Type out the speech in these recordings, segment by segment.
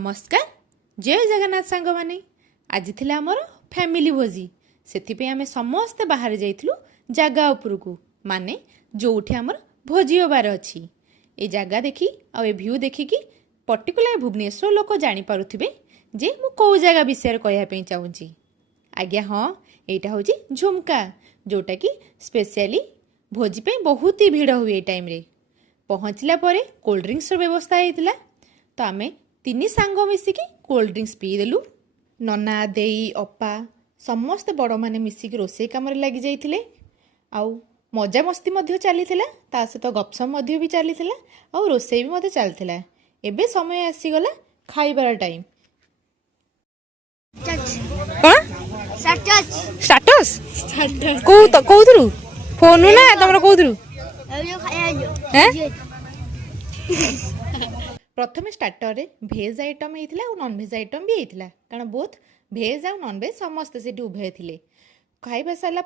नमस्कार जय जगन्नाथ सांग माने आज थिला हमर फैमिली भोजी सेथिपे आमे समस्त बाहर जाइथलु जागा उपरकू माने जोठी हमर भोजी होबार अछि ए जागा देखी आ ए व्यू देखी कि पर्टिकुलर भुवनेश्वर लोक जानि पारुथिबे जे मु को जागा विषय कहया पे चाहूची आज्ञा हाँ एटा होची झुमका जोटा कि स्पेशली भोजी पे बहुत ही भीड़ हुए टाइम रे पहुँचला परे कोल्ड ड्रिंक्स व्यवस्था होइतिला तो आमे तीन सांग मिसिकी कोल्ड ड्रिंक्स पीदेलु नना देई अपा समस्त बड़ मैंने मिसिकी रोसे कम लगी जाइए आउ मजा मस्ती चली ता सहित गपसप भी चली आउ रोसे भी चलता एबे समय आसीगला खाइबार टाइम कौथु फोन ना तुम कौथु प्रथम स्टार्टर रे भेज आइटम होता और नॉन भेज आइटम भी होता कारण बोथ भेज आ नॉन भेज समस्ते से उभय थे खाଇବା सारा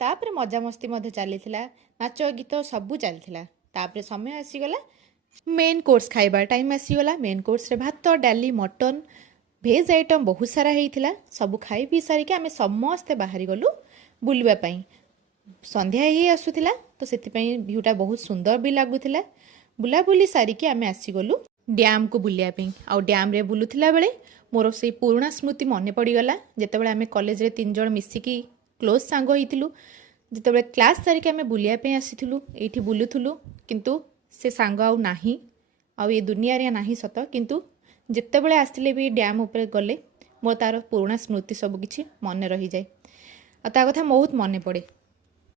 तापर मजा मस्ती चली नाच गीत सबू चलता समय आसीगला मेन कोर्स खाइबार टाइम आसीगला मेन कोर्स रे भात डाली मटन भेज आइटम बहुत सारा होता सबू खाई पी सारिक आम समस्ते बाहरी गलु बुलवाई संध्या ही आसूला तो से भ्यूटा बहुत सुंदर भी लगुला बुलाबुली सारिकी आम आसीगलु डैम को बुलिया आउ डैम रे बुलुथिला बेले मोर से पुराना स्मृति मन पड़गला जितेबाला आम कॉलेज रे 3 जण मिसिकी क्लोज सांग होइतिलु जितेबाला क्लास सारिकी आम बुलिया आसीथिलु एठी बुलुथुलु किंतु से सांग आउ नाही आउ ये दुनिया रे नाही सत किंतु जितेबाला आसिले भी डैम ऊपर गले मोर तार पुराना स्मृति सब किछि मन रही जाए आ ता कथा बहुत मन पड़े।